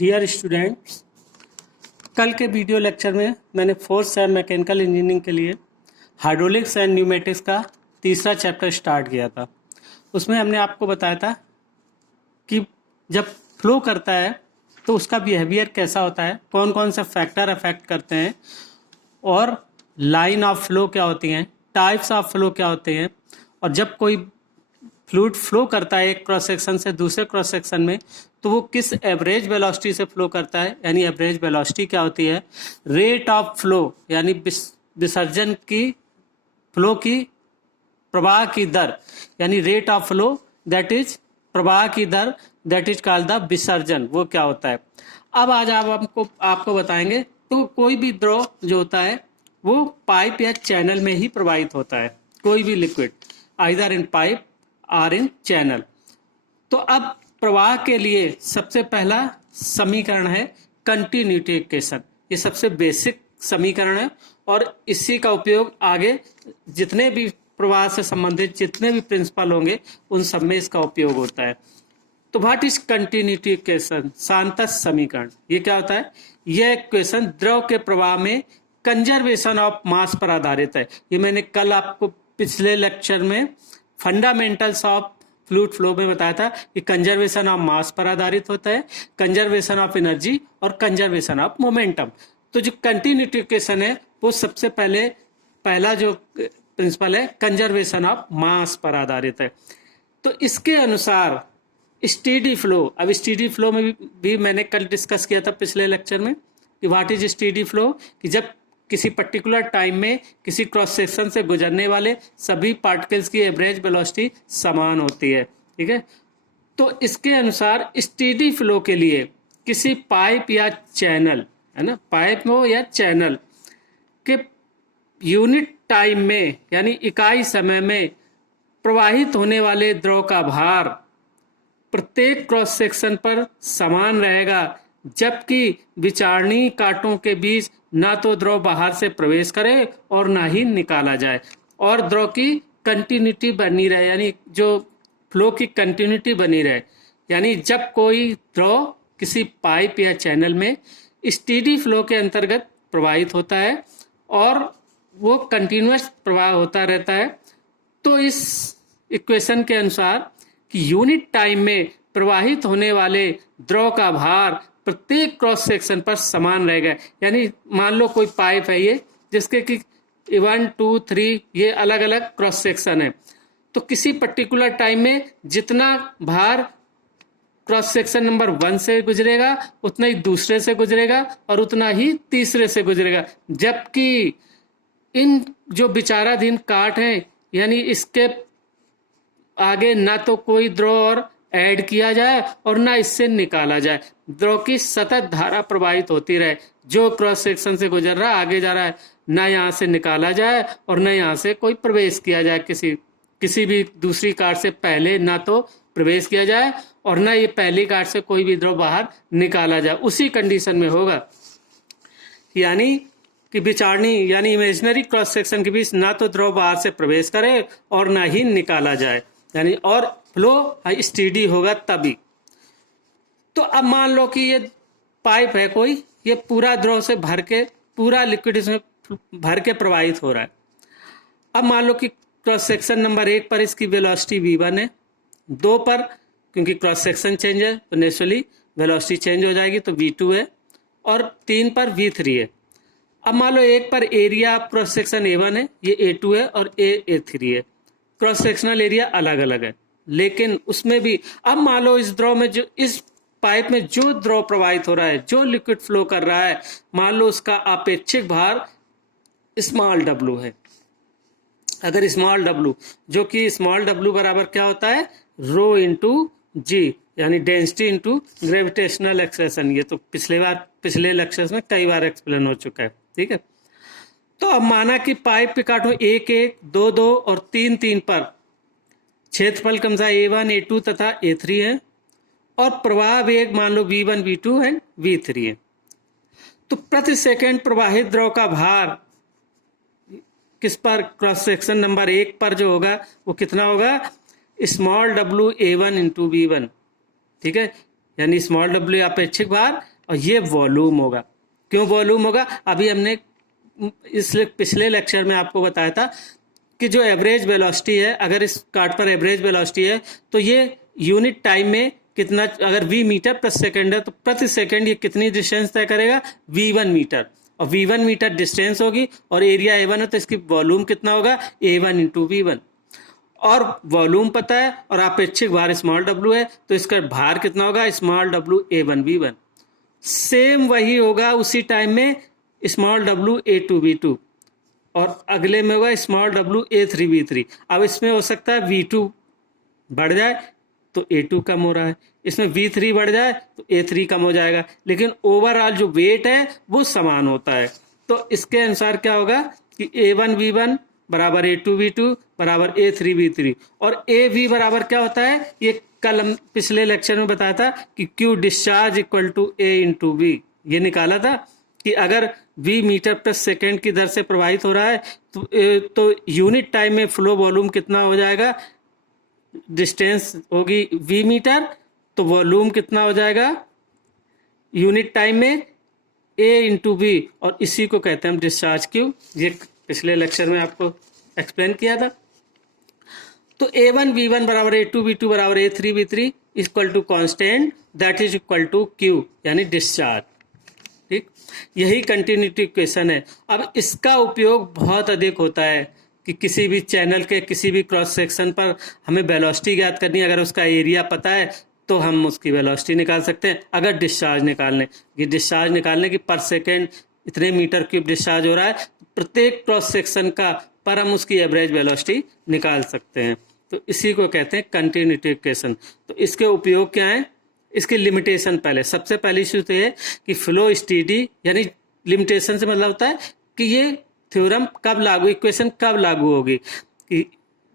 Dear students, कल के video lecture में मैंने फोर्थ सेम मैकेनिकल इंजीनियरिंग के लिए हाइड्रोलिक्स एंड न्यूमेटिक्स का तीसरा चैप्टर स्टार्ट किया था। उसमें हमने आपको बताया था कि जब फ्लो करता है तो उसका बिहेवियर कैसा होता है, कौन कौन से फैक्टर अफेक्ट करते हैं और लाइन ऑफ फ्लो क्या होती हैं, टाइप्स ऑफ फ्लो क्या होते हैं, और जब कोई फ्लूइड फ्लो करता है एक क्रॉस सेक्शन से दूसरे क्रॉस सेक्शन में तो वो किस एवरेज वेलोसिटी से फ्लो करता है, यानी एवरेज वेलोसिटी क्या होती है, रेट ऑफ फ्लो यानी विसर्जन की फ्लो की प्रवाह की दर यानी rate of flow that is प्रवाह की दर दैट इज कॉल्ड द विसर्जन, वो क्या होता है। अब आज आप आपको बताएंगे तो कोई भी द्रव जो होता है वो पाइप या चैनल में ही प्रवाहित होता है, कोई भी लिक्विड आइदर इन पाइप और इन चैनल। तो अब प्रवाह के लिए सबसे पहला समीकरण है कंटिन्यूटी इक्वेशन। ये सबसे बेसिक समीकरण है और इसी का उपयोग आगे जितने भी प्रवाह से संबंधित जितने भी प्रिंसिपल होंगे उन सब में इसका उपयोग होता है। तो व्हाट इज कंटिन्यूटी इक्वेशन, सांतस समीकरण। ये क्या होता है, यह इक्वेशन द्रव के प्रवाह में कंजर्वेशन ऑफ मास पर आधारित है। ये मैंने कल आपको पिछले लेक्चर में फंडामेंटल्स ऑफ फ्लूइड फ्लो में बताया था कि कंजर्वेशन ऑफ मास पर आधारित होता है, कंजर्वेशन ऑफ एनर्जी और कंजर्वेशन ऑफ मोमेंटम। तो जो कंटिन्यूटी इक्वेशन है वो सबसे पहला जो प्रिंसिपल है कंजर्वेशन ऑफ मास पर आधारित है। तो इसके अनुसार स्टेडी फ्लो, अब स्टेडी फ्लो में भी मैंने कल डिस्कस किया था पिछले लेक्चर में कि व्हाट इज स्टेडी फ्लो, कि जब किसी पर्टिकुलर टाइम में किसी क्रॉस सेक्शन से गुजरने वाले सभी पार्टिकल्स की एवरेज वेलोसिटी समान होती है, ठीक है। तो इसके अनुसार स्टेडी फ्लो के लिए किसी पाइप या चैनल, है ना, पाइप हो या चैनल के यूनिट टाइम में यानी इकाई समय में प्रवाहित होने वाले द्रव का भार प्रत्येक क्रॉस सेक्शन पर समान रहेगा, जबकि विचारणीय कांटों के बीच ना तो द्रव बाहर से प्रवेश करे और ना ही निकाला जाए, और द्रव की कंटिन्यूटी बनी रहे, यानी जो फ्लो की कंटिन्यूटी बनी रहे। यानी जब कोई द्रव किसी पाइप या चैनल में स्टेडी फ्लो के अंतर्गत प्रवाहित होता है और वो कंटिन्यूअस प्रवाह होता रहता है, तो इस इक्वेशन के अनुसार कि यूनिट टाइम में प्रवाहित होने वाले द्रव का भार प्रत्येक क्रॉस सेक्शन पर समान रहेगा। यानी मान लो कोई पाइप है ये जिसके कि 1, 2, 3 ये अलग अलग क्रॉस सेक्शन है, तो किसी पर्टिकुलर टाइम में जितना भार क्रॉस सेक्शन नंबर 1 से गुजरेगा उतना ही दूसरे से गुजरेगा और उतना ही तीसरे से गुजरेगा, जबकि इन जो विचाराधीन काट हैं यानी इसके आगे ना तो कोई द्रव और ऐड किया जाए और ना इससे निकाला जाए, द्रव की सतत धारा प्रवाहित होती रहे, जो क्रॉस सेक्शन से गुजर रहा है आगे जा रहा है, ना यहाँ से निकाला जाए और ना यहाँ से कोई प्रवेश किया जाए, किसी भी दूसरी कार से पहले ना तो प्रवेश किया जाए और ना ये पहली कार से कोई भी द्रव बाहर निकाला जाए। उसी कंडीशन में होगा, यानी कि विचारणीय यानी इमेजिनरी क्रॉस सेक्शन के बीच ना तो द्रव बाहर से प्रवेश करे और ना ही निकाला जाए, यानी और फ्लो स्टेडी होगा तभी। तो अब मान लो कि ये पाइप है कोई, ये पूरा द्रव से भर के पूरा लिक्विड इसमें भर के प्रवाहित हो रहा है। अब मान लो कि क्रॉस सेक्शन नंबर 1 पर इसकी वेलोसिटी v1 है, 2 पर क्योंकि क्रॉस सेक्शन चेंज है तो नेचुरली वेलोसिटी चेंज हो जाएगी तो v2 है, और 3 पर v3 है। अब मान लो 1 पर area of cross section a1 है, ये a2 है और a3 है, क्रॉस सेक्शनल एरिया अलग अलग है, लेकिन उसमें भी अब मान लो इस द्रव में जो इस पाइप में जो द्रव प्रवाहित हो रहा है, जो लिक्विड फ्लो कर रहा है, मान लो उसका अपेक्षिक भार स्मॉल w है। अगर स्मॉल w जो कि स्मॉल w बराबर क्या होता है, रो इंटू जी यानी डेंसिटी इंटू ग्रेविटेशनल एक्सेलरेशन। ये तो पिछले लेक्चर्स में कई बार एक्सप्लेन हो चुका है, ठीक है। तो अब माना कि पाइप के कांटों 1, 1, 2, 2 और 3, 3 पर क्षेत्रफल क्रमशः a1, a2 तथा a3 है और प्रवाह वेग मान लो v1, v2 एंड v3 है। तो प्रति सेकंड प्रवाहित द्रव का भार किस पर, क्रॉस सेक्शन नंबर 1 पर जो होगा वो कितना होगा, small w a1 into v1, ठीक है। यानी स्मॉल w अपेक्षिक भार और ये वॉल्यूम होगा। क्यों वॉल्यूम होगा? अभी हमने इसलिए पिछले लेक्चर में आपको बताया था कि जो एवरेज वेलोसिटी है, अगर इस कार्ड पर एवरेज वेलोसिटी है तो ये यूनिट टाइम में कितना, अगर v मीटर प्रति सेकंड है तो प्रति सेकंड ये कितनी डिस्टेंस तय करेगा? v1 metre. और v1 मीटर डिस्टेंस होगी और एरिया a1 है तो इसकी वॉल्यूम कितना होगा? a1 into v1। और वॉल्यूम पता है और अपेक्षिक भार स्मॉल w है तो इसका भार कितना होगा? Small w a1 v1। Same वही होगा उसी टाइम में स्मॉल w a2 v2 और अगले में होगा स्मॉल w a3 v3। अब इसमें हो सकता है v2 बढ़ जाए तो a2 कम हो रहा है, इसमें v3 बढ़ जाए तो a3 कम हो जाएगा, लेकिन ओवरऑल जो वेट है वो समान होता है। तो इसके अनुसार क्या होगा कि a1 v1 बराबर a2 v2 बराबर a3 v3। और av बराबर क्या होता है? ये कल हम पिछले लेक्चर में बताया था कि q discharge equal to a into v। ये निकाला था कि अगर v मीटर प्रति सेकेंड की दर से प्रवाहित हो रहा है तो यूनिट टाइम में फ्लो वॉल्यूम कितना हो जाएगा? डिस्टेंस होगी v मीटर तो वॉल्यूम कितना हो जाएगा यूनिट टाइम में? a into v। और इसी को कहते हैं हम डिस्चार्ज क्यू। ये पिछले लेक्चर में आपको एक्सप्लेन किया था। तो a1 v1 बराबर a2 v2 बराबर a3 v3 equal to constant that is equal to q यानी डिस्चार्ज। ठीक, यही कंटिन्यूटी इक्वेशन है। अब इसका उपयोग बहुत अधिक होता है कि किसी भी चैनल के किसी भी क्रॉस सेक्शन पर हमें वेलोसिटी ज्ञात करनी है, अगर उसका एरिया पता है तो हम उसकी वेलोसिटी निकाल सकते हैं। अगर डिस्चार्ज निकालने की पर सेकेंड इतने मीटर क्यूब डिस्चार्ज हो रहा है, प्रत्येक क्रॉस सेक्शन का पर हम उसकी एवरेज वेलोसिटी निकाल सकते हैं। तो इसी को कहते हैं कंटिन्यूटी इक्वेशन। तो इसके उपयोग क्या है? इसकी लिमिटेशन पहले, सबसे पहली इशू तो ये कि फ्लो स्टेडी, यानी लिमिटेशन से मतलब होता है कि ये थ्योरम कब लागू, इक्वेशन कब लागू होगी कि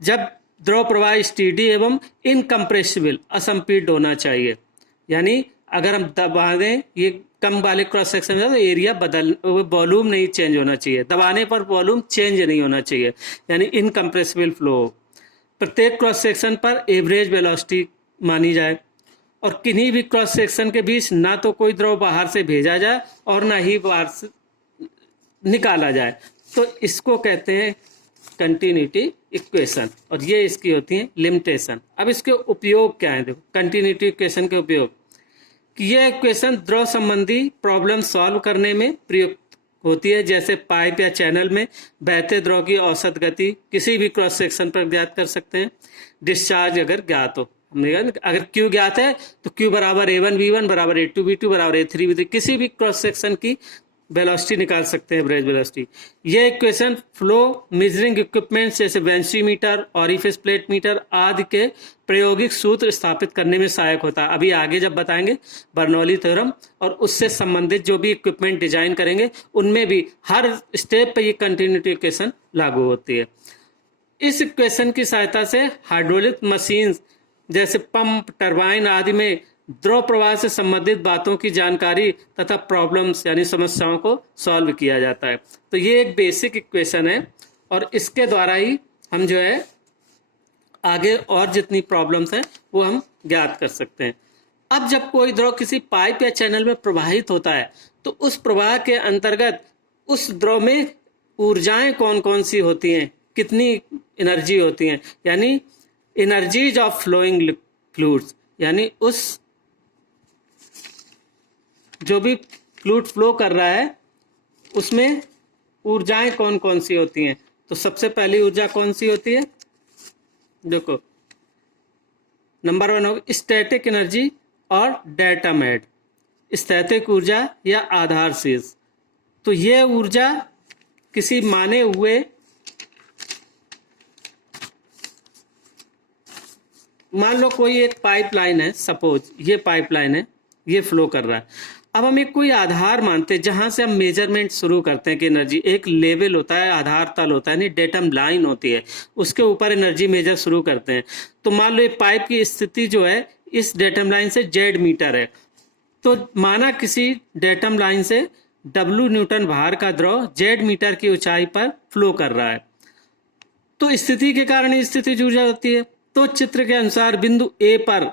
जब द्रव प्रवाह स्टेडी एवं इनकम्प्रेसिबल असंपीड्य होना चाहिए। यानी अगर हम दबा दें ये कम वाले क्रॉस सेक्शन में तो एरिया बदल, वॉल्यूम नहीं चेंज होना चाहिए, दबाने पर वॉल्यूम चेंज नहीं होना चाहिए, यानी इनकम्प्रेसिबल फ्लो। प्रत्येक क्रॉस सेक्शन पर एवरेज वेलोसिटी मानी जाए और किन्हीं भी क्रॉस सेक्शन के बीच ना तो कोई द्रव बाहर से भेजा जाए और ना ही बाहर से निकाला जाए। तो इसको कहते हैं कंटिन्यूटी इक्वेशन और ये इसकी होती है लिमिटेशन। अब इसके उपयोग क्या है? देखो कंटिन्यूटी इक्वेशन के उपयोग कि यह इक्वेशन द्रव संबंधी प्रॉब्लम सॉल्व करने में प्रयुक्त होती है, जैसे पाइप या चैनल में बहते द्रव की औसत गति किसी भी क्रॉस सेक्शन पर ज्ञात कर सकते हैं। डिस्चार्ज अगर ज्ञात हो, हमने कहा अगर Q ज्ञात है तो Q बराबर a1 v1 बराबर a2 v2 बराबर a3 v3, किसी भी क्रॉस सेक्शन की वेलोसिटी निकाल सकते हैं, एवरेज वेलोसिटी। यह इक्वेशन फ्लो मेजरिंग इक्विपमेंट जैसे वेंसीमीटर, ऑरिफिस प्लेट मीटर आदि के प्रायोगिक सूत्र स्थापित करने में सहायक होता है। अभी आगे जब बताएंगे बर्नौली थ्योरम और उससे संबंधित जो भी इक्विपमेंट डिजाइन करेंगे उनमें भी हर स्टेप पर ये कंटिन्यूटी इक्वेशन लागू होती है। इस इक्वेशन की सहायता से हाइड्रोलिक मशीन जैसे पंप, टरबाइन आदि में द्रव प्रवाह से संबंधित बातों की जानकारी तथा प्रॉब्लम्स यानी समस्याओं को सॉल्व किया जाता है। तो ये एक बेसिक इक्वेशन है और इसके द्वारा ही हम जो है आगे और जितनी प्रॉब्लम्स हैं वो हम ज्ञात कर सकते हैं। अब जब कोई द्रव किसी पाइप या चैनल में प्रवाहित होता है तो उस प्रवाह के अंतर्गत उस द्रव में ऊर्जाएं कौन कौन सी होती हैं, कितनी एनर्जी होती हैं, यानी एनर्जीज ऑफ फ्लोइंग फ्लूइड्स, यानी उस जो भी फ्लूइड फ्लो कर रहा है उसमें ऊर्जाएं कौन कौन सी होती हैं। तो सबसे पहली ऊर्जा कौन सी होती है? देखो नंबर 1 होगा स्टैटिक एनर्जी और डेटा मैड, स्थैतिक ऊर्जा या आधार शेष। तो यह ऊर्जा किसी माने हुए, मान लो कोई एक पाइपलाइन है, सपोज ये पाइपलाइन है, ये फ्लो कर रहा है। अब हम एक कोई आधार मानते हैं जहां से हम मेजरमेंट शुरू करते हैं कि एनर्जी, एक लेवल होता है, आधार तल होता है, यानी डेटम लाइन होती है, उसके ऊपर एनर्जी मेजर शुरू करते हैं। तो मान लो ये पाइप की स्थिति जो है इस डेटम लाइन से जेड मीटर है, तो माना किसी डेटम लाइन से W न्यूटन भार का द्रव जेड मीटर की ऊंचाई पर फ्लो कर रहा है। तो स्थिति के कारण स्थितिज ऊर्जा होती है। तो चित्र के अनुसार बिंदु A पर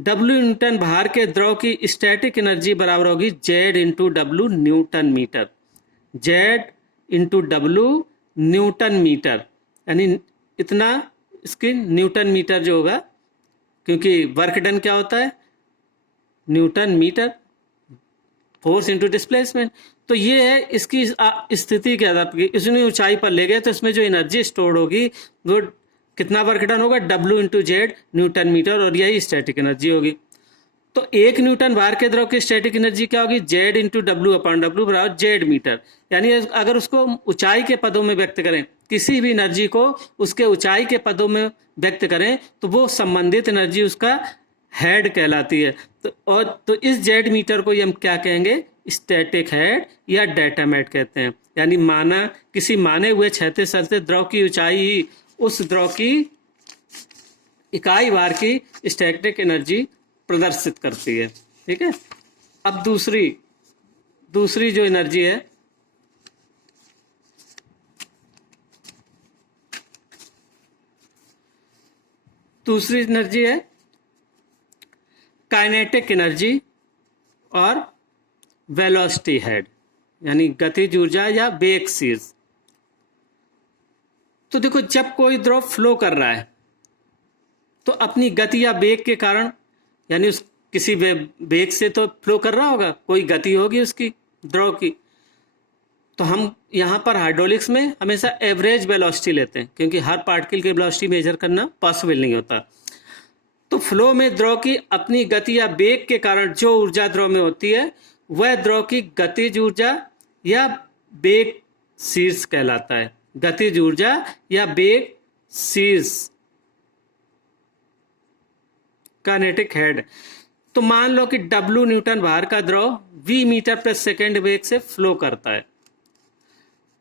W न्यूटन भार के द्रव की स्टैटिक एनर्जी बराबर होगी Z into W newton metre. Z into W newton metre, यानी इतना इसकी न्यूटन मीटर जो होगा, क्योंकि वर्क डन क्या होता है, newton metre, force into displacement. तो ये है इसकी स्थिति के आधार पर, इसने ऊंचाई पर ले गए तो इसमें जो एनर्जी स्टोर होगी वो कितना वर्क डन होगा, W into Z newton metre, और यही स्टैटिक एनर्जी होगी। तो 1 न्यूटन भार के द्रव की स्टैटिक एनर्जी क्या होगी, Z into W upon W बराबर जेड मीटर। यानी अगर उसको ऊंचाई के पदों में व्यक्त करें, किसी भी एनर्जी को उसके ऊंचाई के पदों में व्यक्त करें, तो वो संबंधित एनर्जी उसका हेड कहलाती है। तो इस जेड मीटर को हम क्या कहेंगे, स्टैटिक हेड या डेटम हेड कहते हैं। यानी किसी माने हुए क्षैतिज सतह से द्रव की ऊंचाई ही उस द्रव की इकाई भार की स्टैटिक एनर्जी प्रदर्शित करती है। ठीक है। अब दूसरी जो एनर्जी है, दूसरी एनर्जी है काइनेटिक एनर्जी और वेलोसिटी हेड, यानी गतिज ऊर्जा या वेग शीर्ष। तो देखो, जब कोई द्रव फ्लो कर रहा है तो अपनी गति या वेग के कारण, यानी उस किसी वेग से तो फ्लो कर रहा होगा, कोई गति होगी उसकी द्रव की। तो हम यहाँ पर हाइड्रोलिक्स में हमेशा एवरेज वेलोसिटी लेते हैं, क्योंकि हर पार्टिकल की वेलोसिटी मेजर करना पॉसिबल नहीं होता। तो फ्लो में द्रव की अपनी गति या वेग के कारण जो ऊर्जा द्रव में होती है, वह द्रव की गतिज ऊर्जा या वेग शीर्ष कहलाता है। गतिज ऊर्जा या वेग शीर्ष, काइनेटिक हेड। तो मान लो कि W न्यूटन भार का द्रव V मीटर प्रति सेकेंड वेग से फ्लो करता है।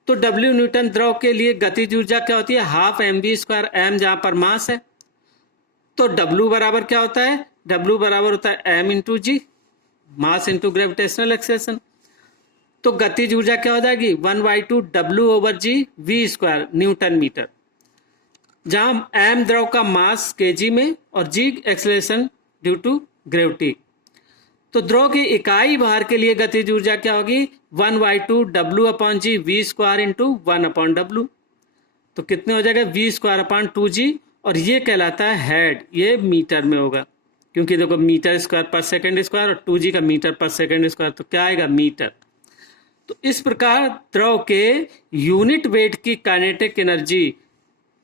तो W न्यूटन द्रव के लिए गतिज ऊर्जा क्या होती है, हाफ mv², m जहां पर मास है। तो W बराबर क्या होता है, W बराबर होता है m into g, mass into gravitational acceleration. तो गतिज ऊर्जा क्या हो जाएगी, 1/2 W over g V² newton metre, जहां m द्रव का मास kg में और g acceleration due to gravity. तो द्रव की इकाई भार के लिए गतिज ऊर्जा क्या होगी, 1/2 W अपॉन जी V² इंटू 1/W। तो कितने हो जाएगा, V² अपॉन 2g, और ये कहलाता है हेड। ये मीटर में होगा, क्योंकि देखो मीटर स्क्वायर पर सेकेंड स्क्वायर और 2g का मीटर पर सेकेंड स्क्वायर, तो क्या आएगा, मीटर। तो इस प्रकार द्रव के यूनिट वेट की काइनेटिक एनर्जी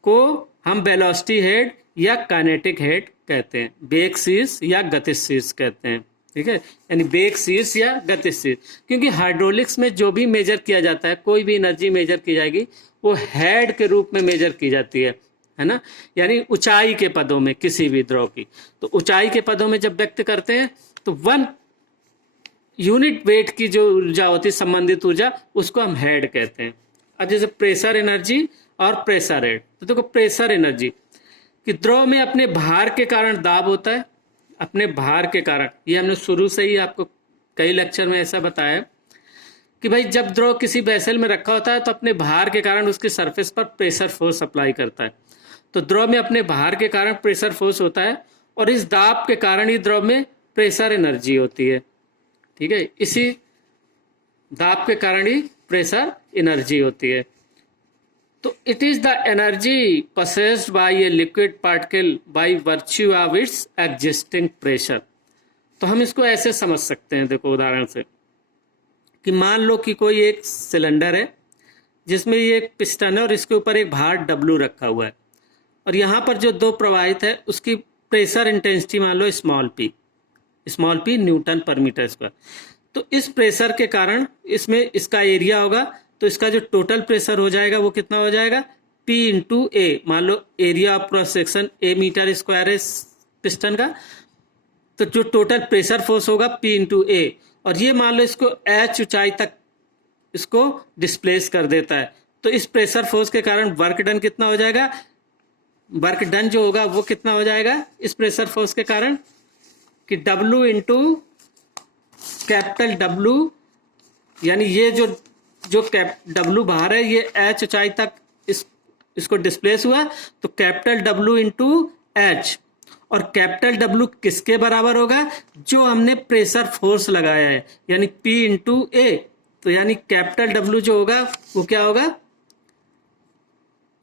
को हम वेलोसिटी हेड या काइनेटिक हेड कहते हैं, वेग शीर्ष या गतिज शीर्ष कहते हैं। ठीक है, यानी वेग शीर्ष या गतिज शीर्ष। क्योंकि हाइड्रोलिक्स में जो भी मेजर किया जाता है, कोई भी एनर्जी मेजर की जाएगी, वो हेड के रूप में मेजर की जाती है ना, यानी ऊंचाई के पदों में किसी भी द्रव की। तो ऊंचाई के पदों में जब व्यक्त करते हैं तो 1 यूनिट वेट की जो ऊर्जा होती है, संबंधित ऊर्जा, उसको हम हेड कहते हैं। अब जैसे प्रेशर एनर्जी और प्रेशर हेड। तो देखो, प्रेशर एनर्जी कि द्रव में अपने भार के कारण दाब होता है, अपने भार के कारण। ये हमने शुरू से ही आपको कई लेक्चर में ऐसा बताया कि भाई जब द्रव किसी वेसल में रखा होता है तो अपने भार के कारण उसके सरफेस पर प्रेशर फोर्स अप्लाई करता है। तो द्रव में अपने भार के कारण प्रेशर फोर्स होता है, और इस दाब के कारण ही द्रव में प्रेशर एनर्जी होती है। ठीक है, इसी दाब के कारण ही प्रेशर एनर्जी होती है। तो it is the energy possessed by a liquid particle by virtue of its existing pressure. तो हम इसको ऐसे समझ सकते हैं, देखो उदाहरण से, कि मान लो कि कोई एक सिलेंडर है जिसमें ये एक पिस्टन है और इसके ऊपर एक भार W रखा हुआ है, और यहाँ पर जो दो प्रवाहित है उसकी प्रेशर इंटेंसिटी मान लो स्मॉल p न्यूटन पर मीटर स्क्वायर। तो इस प्रेशर के कारण इसमें इसका एरिया होगा, तो इसका जो टोटल प्रेशर हो जाएगा वो कितना हो जाएगा, P इंटू ए। मान लो area of cross section A metre square है पिस्टन का, तो जो टोटल प्रेशर फोर्स होगा P इंटू ए, और ये मान लो इसको H ऊंचाई तक इसको डिस्प्लेस कर देता है। तो इस प्रेशर फोर्स के कारण वर्क डन कितना हो जाएगा, वर्क डन जो होगा वो कितना हो जाएगा इस प्रेशर फोर्स के कारण, कि W इंटू कैपिटल W, यानी ये जो W बाहर है ये H ऊंचाई तक इसको डिस्प्लेस हुआ, तो कैपिटल W इंटू H, और कैपिटल डब्ल्यू किसके बराबर होगा, जो हमने प्रेशर फोर्स लगाया है, यानी P इंटू ए। तो यानी कैपिटल डब्ल्यू जो होगा वो क्या होगा,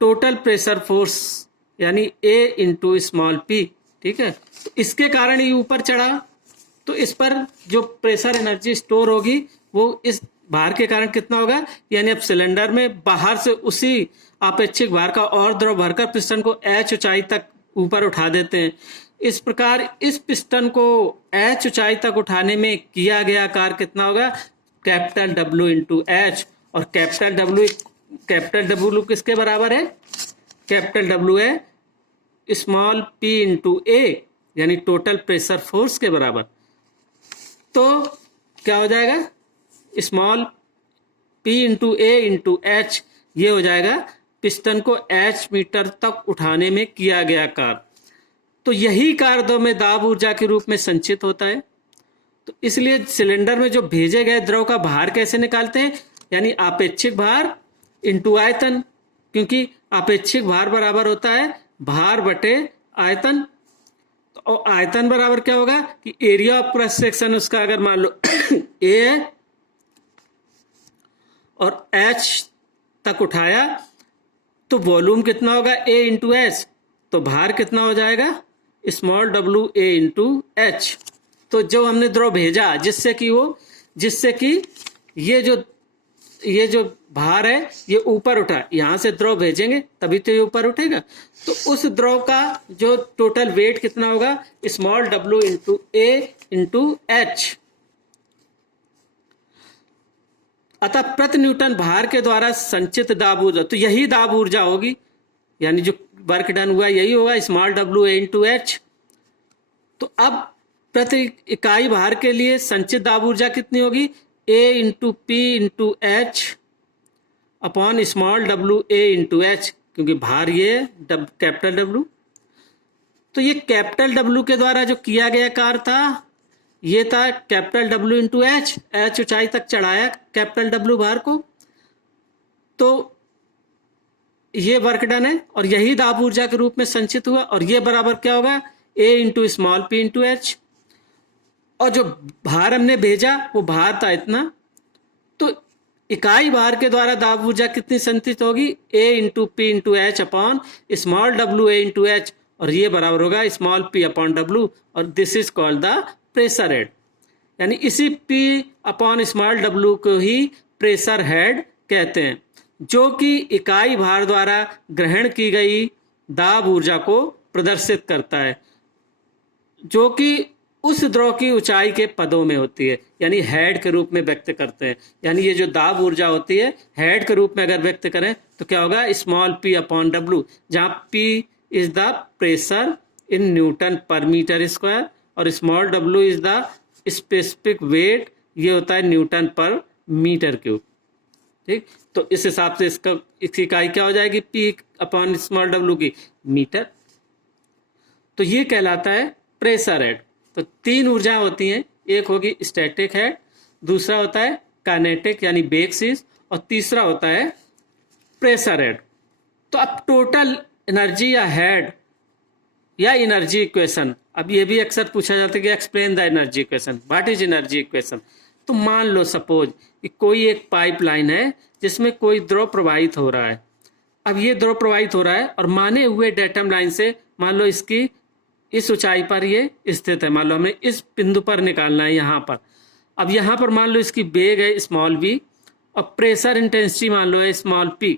टोटल प्रेशर फोर्स, यानी A इंटू स्मॉल p। ठीक है, तो इसके कारण ये ऊपर चढ़ा, तो इस पर जो प्रेशर एनर्जी स्टोर होगी वो इस भार के कारण कितना होगा, यानी अब सिलेंडर में बाहर से उसी आपेक्षिक भार का और द्रव भरकर पिस्टन को H ऊंचाई तक ऊपर उठा देते हैं। इस प्रकार इस पिस्टन को H ऊंचाई तक उठाने में किया गया कार्य कितना होगा, कैपिटल W इंटू एच। और कैपिटल डब्ल्यू किसके बराबर है, कैपिटल डब्ल्यू है स्मॉल p इंटू ए, यानी टोटल प्रेशर फोर्स के बराबर। तो क्या हो जाएगा, स्मॉल p इंटू ए इंटू एच, ये हो जाएगा पिस्टन को H मीटर तक उठाने में किया गया कार्य। तो यही कार्य में दाब ऊर्जा के रूप में संचित होता है। तो इसलिए सिलेंडर में जो भेजे गए द्रव का भार कैसे निकालते हैं, यानी आपेक्षिक भार इंटू आयतन, क्योंकि आपेक्षिक भार बराबर होता है भार बटे आयतन। तो आयतन बराबर क्या होगा कि एरिया ऑफ क्रॉस सेक्शन उसका अगर मान लो ए है और H तक उठाया, तो वॉल्यूम कितना होगा A इंटू एच, तो भार कितना हो जाएगा small w A into H. तो जो हमने द्रव भेजा जिससे कि ये जो भार है ये ऊपर उठा, यहां से द्रव भेजेंगे तभी तो ये ऊपर उठेगा। तो उस द्रव का जो टोटल वेट कितना होगा, स्मॉल w इंटू ए इंटू एच। अतः प्रति न्यूटन भार के द्वारा संचित दाब ऊर्जा, तो यही दाब ऊर्जा होगी, यानी जो वर्क डन हुआ यही होगा small w A into H. तो अब प्रति इकाई भार के लिए संचित दाब ऊर्जा कितनी होगी, A into P into H upon small w A into H, क्योंकि भार ये कैपिटल W। तो ये कैपिटल W के द्वारा जो किया गया कार्य था ये था capital W into H, H ऊंचाई तक चढ़ाया कैपिटल W भार को, तो ये वर्क डन है और यही दाब ऊर्जा के रूप में संचित हुआ। और ये बराबर क्या होगा, A into small p into H. और जो भार हमने भेजा वो भार था इतना, तो इकाई भार के द्वारा दाब ऊर्जा कितनी संचित होगी, A into P into H upon small w A into H, और ये बराबर होगा स्मॉल p अपॉन w, और this is called the pressure head. यानी इसी p अपॉन स्मॉल w को ही प्रेशर हेड कहते हैं, जो कि इकाई भार द्वारा ग्रहण की गई दाब ऊर्जा को प्रदर्शित करता है, जो कि उस द्रव की ऊंचाई के पदों में होती है, यानी हेड के रूप में व्यक्त करते हैं। यानी ये जो दाब ऊर्जा होती है हेड के रूप में अगर व्यक्त करें तो क्या होगा, स्मॉल p अपॉन w, जहां p is the pressure in newton पर मीटर स्क्वायर और small w is the specific weight, ये होता है न्यूटन पर मीटर क्यूब। ठीक, तो इस हिसाब से इसकी इकाई क्या हो जाएगी, p अपॉन स्मॉल w की मीटर। तो ये कहलाता है प्रेशर हेड। तो तीन ऊर्जा होती हैं, एक होगी स्टैटिक हेड, दूसरा होता है काइनेटिक यानी बेक सीज, और तीसरा होता है प्रेशर हेड। तो अब टोटल एनर्जी या हेड या एनर्जी इक्वेशन, अब ये भी अक्सर पूछा जाता है कि explain the energy equation, what is energy equation. तो मान लो सपोज कि कोई एक पाइपलाइन है जिसमें कोई द्रव प्रवाहित हो रहा है। अब ये द्रव प्रवाहित हो रहा है और माने हुए डेटम लाइन से मान लो इसकी इस ऊंचाई पर ये स्थित है, मान लो हमें इस बिंदु पर निकालना है यहाँ पर। अब यहाँ पर मान लो इसकी वेग है स्मॉल v और प्रेशर इंटेंसिटी मान लो है स्मॉल p।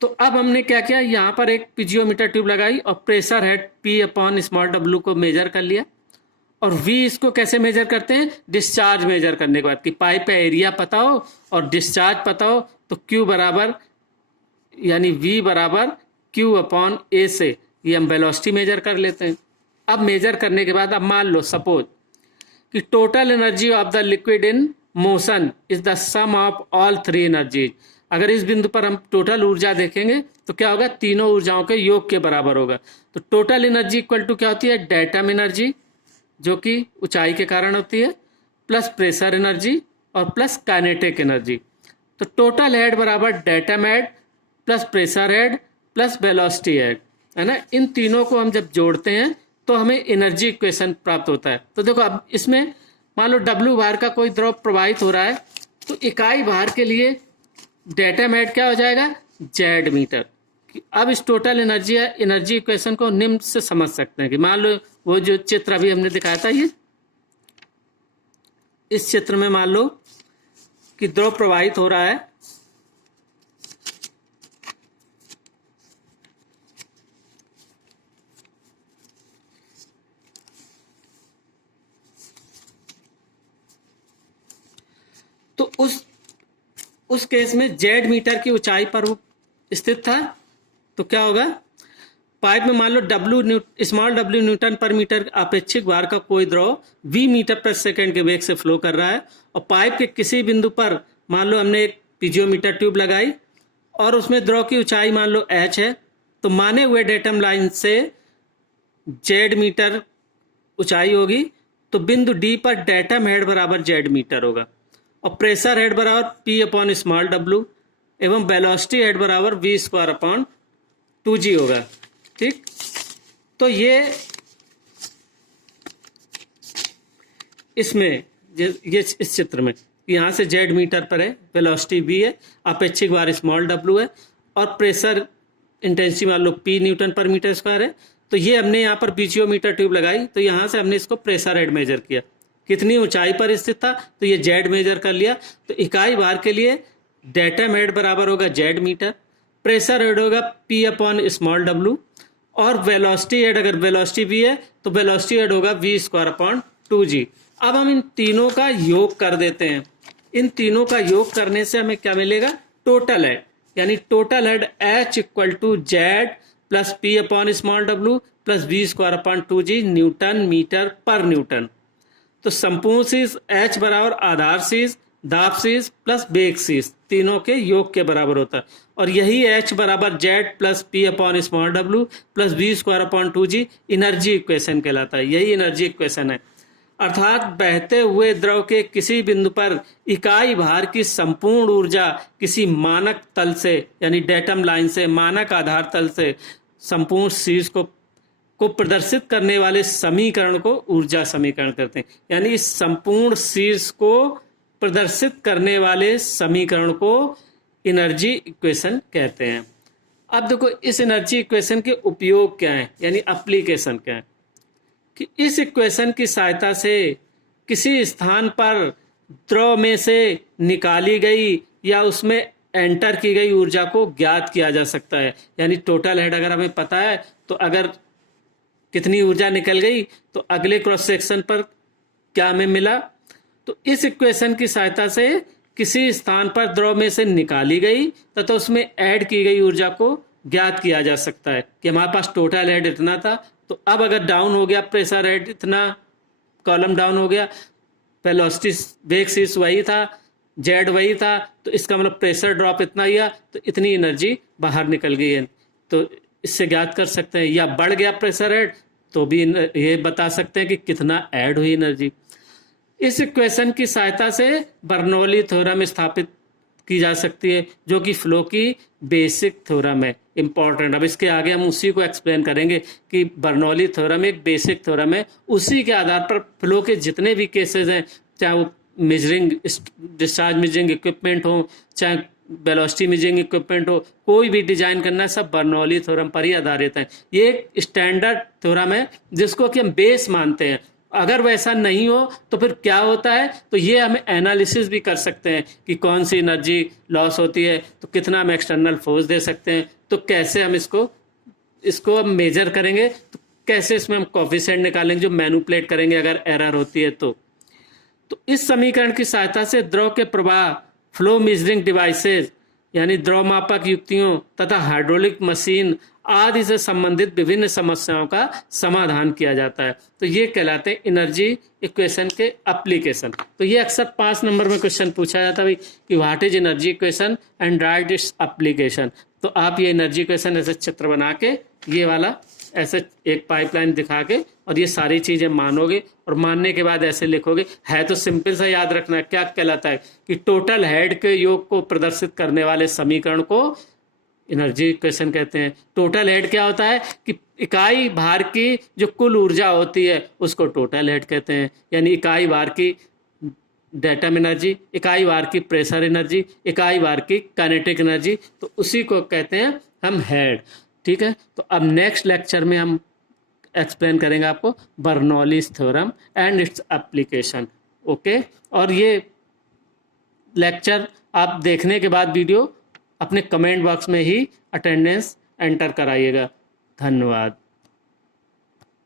तो अब हमने क्या किया, यहाँ पर एक पिजियोमीटर ट्यूब लगाई और pressure head p upon small w को मेजर कर लिया। और v इसको कैसे मेजर करते हैं, डिस्चार्ज मेजर करने के बाद कि पाइप का एरिया पता हो और डिस्चार्ज पता हो, तो q बराबर यानी v बराबर q अपॉन a से ये हम वेलोसिटी मेजर कर लेते हैं। अब मेजर करने के बाद अब मान लो सपोज कि total energy of the liquid in motion is the sum of all three energies. अगर इस बिंदु पर हम टोटल ऊर्जा देखेंगे तो क्या होगा, तीनों ऊर्जाओं के योग के बराबर होगा। तो टोटल एनर्जी इक्वल टू क्या होती है, डेटम एनर्जी जो कि ऊंचाई के कारण होती है, प्लस प्रेशर एनर्जी और प्लस काइनेटिक एनर्जी। तो टोटल हेड बराबर datum head plus pressure head plus velocity head, है ना। इन तीनों को हम जब जोड़ते हैं तो हमें एनर्जी इक्वेशन प्राप्त होता है। तो देखो अब इसमें मान लो W भार का कोई द्रव प्रवाहित हो रहा है, तो इकाई भार के लिए डेटा मेट क्या हो जाएगा, जेड मीटर। अब इस टोटल एनर्जी इक्वेशन को निम्न से समझ सकते हैं कि मान लो वो जो चित्र अभी हमने दिखाया था, ये इस चित्र में मान लो कि द्रव प्रवाहित हो रहा है, तो उस केस में जेड मीटर की ऊंचाई पर वो स्थित था। तो क्या होगा, पाइप में मान लो स्मॉल डब्ल्यू न्यूटन पर मीटर अपेक्षिक भार का कोई द्रव v मीटर प्रति सेकंड के वेग से फ्लो कर रहा है, और पाइप के किसी बिंदु पर मान लो हमने एक पीजियोमीटर ट्यूब लगाई और उसमें द्रव की ऊंचाई मान लो h है, तो माने हुए डेटम लाइन से जेड मीटर ऊंचाई होगी, तो बिंदु डी पर डेटम हेड बराबर जेड मीटर होगा, और प्रेशर हेड बराबर P अपॉन स्मॉल डब्ल्यू एवं वेलोसिटी हेड बराबर v स्क्वायर अपॉन 2g होगा। ठीक, तो ये इसमें ये इस चित्र में यहाँ से जेड मीटर पर है, वेलोसिटी v है, अपेक्षिक भार स्मॉल w है, और प्रेशर इंटेंसिटी मान लो P न्यूटन पर मीटर स्क्वायर है। तो ये हमने यहाँ पर पीजियोमीटर ट्यूब लगाई, तो यहाँ से हमने इसको प्रेशर हेड मेजर किया, कितनी ऊंचाई पर स्थित था, तो ये जेड मेजर कर लिया। तो इकाई भार के लिए डेटम हेड बराबर होगा जेड मीटर, प्रेशर हेड होगा P अपॉन स्मॉल w, और वेलोसिटी हेड अगर वेलोसिटी v है तो वेलोसिटी हेड होगा v स्क्वायर अपॉन 2g। अब हम इन तीनों का योग कर देते हैं। इन तीनों का योग करने से हमें क्या मिलेगा, टोटल हेड, यानी total head H equal to Z plus P upon small w plus v square upon 2g newton metre per newton. तो संपूर्ण शीर्ष H बराबर आधार शीर्ष, दाब शीर्ष प्लस बेग शीर्ष तीनों के योग के बराबर होता है, और यही H बराबर Z plus P upon small w plus v square upon 2g energy equation कहलाता है। यही एनर्जी इक्वेशन है, अर्थात बहते हुए द्रव के किसी बिंदु पर इकाई भार की संपूर्ण ऊर्जा किसी मानक तल से यानी डेटम लाइन से मानक आधार तल से संपूर्ण शीर्ष को प्रदर्शित करने वाले समीकरण को ऊर्जा समीकरण कहते हैं। यानी इस संपूर्ण शीर्ष को प्रदर्शित करने वाले समीकरण को एनर्जी इक्वेशन कहते हैं। अब देखो इस एनर्जी इक्वेशन के उपयोग क्या है, यानी एप्लीकेशन क्या है, कि इस इक्वेशन की सहायता से किसी स्थान पर द्रव में से निकाली गई या उसमें एंटर की गई ऊर्जा को ज्ञात किया जा सकता है। यानी टोटल हेड अगर हमें पता है तो अगर कितनी ऊर्जा निकल गई तो अगले क्रॉस सेक्शन पर क्या हमें मिला, तो इस इक्वेशन की सहायता से किसी स्थान पर द्रव में से निकाली गई तथा उसमें ऐड की गई ऊर्जा को ज्ञात किया जा सकता है कि हमारे पास टोटल हेड इतना था, तो अब अगर डाउन हो गया प्रेशर हेड इतना, कॉलम डाउन हो गया, वेलोसिटी वेग शीर्ष वही था, जेड वही था, तो इसका मतलब प्रेशर ड्रॉप इतना हुआ, तो इतनी एनर्जी बाहर निकल गई है। तो इससे ज्ञात कर सकते हैं, या बढ़ गया प्रेशर हेड तो भी ये बता सकते हैं कि कितना ऐड हुई एनर्जी। इस इक्वेशन की सहायता से बर्नौली थ्योरम स्थापित की जा सकती है, जो कि फ्लो की बेसिक थ्योरम है, इंपॉर्टेंट। अब इसके आगे हम उसी को एक्सप्लेन करेंगे कि बर्नौली थ्योरम एक बेसिक थ्योरम है, उसी के आधार पर फ्लो के जितने भी केसेस हैं, चाहे वो मेजरिंग डिस्चार्ज मेजरिंग इक्विपमेंट हो, चाहे वेलोसिटी मेजरिंग इक्विपमेंट हो, कोई भी डिजाइन करना सब बर्नौली थ्योरम पर ही आधारित है। ये एक स्टैंडर्ड थ्योरम है जिसको कि हम बेस मानते हैं। अगर वैसा नहीं हो तो फिर क्या होता है, तो ये हम एनालिसिस भी कर सकते हैं कि कौन सी एनर्जी लॉस होती है, तो कितना हम एक्सटर्नल फोर्स दे सकते हैं, तो कैसे हम इसको हम मेजर करेंगे, तो कैसे इसमें हम कोफिशिएंट निकालेंगे जो मैनिपुलेट करेंगे अगर एरर होती है तो इस समीकरण की सहायता से द्रव के प्रवाह, फ्लो मेजरिंग डिवाइसेस यानी द्रव मापक युक्तियों तथा हाइड्रोलिक मशीन आदि से संबंधित विभिन्न समस्याओं का समाधान किया जाता है। तो ये कहलाते हैं एनर्जी इक्वेशन के एप्लीकेशन। तो ये अक्सर 5 नंबर में क्वेश्चन पूछा जाता है कि what is energy equation and right its application. तो आप ये एनर्जी इक्वेशन ऐसे चित्र बना के, ये वाला ऐसे एक पाइपलाइन दिखा के और ये सारी चीजें मानोगे, और मानने के बाद ऐसे लिखोगे। है तो सिंपल सा याद रखना है, क्या कहलाता है कि टोटल हेड के योग को प्रदर्शित करने वाले समीकरण को एनर्जी इक्वेशन कहते हैं। टोटल हेड क्या होता है कि इकाई भार की जो कुल ऊर्जा होती है उसको टोटल हेड कहते हैं, यानी इकाई भार की डेटम एनर्जी, इकाई भार की प्रेशर एनर्जी, इकाई भार की काइनेटिक एनर्जी, तो उसी को कहते हैं हम हेड। ठीक है, तो अब नेक्स्ट लेक्चर में हम एक्सप्लेन करेंगे आपको Bernoulli's theorem and its application. Okay, और ये लेक्चर आप देखने के बाद वीडियो अपने कमेंट बॉक्स में ही अटेंडेंस एंटर कराइएगा। धन्यवाद।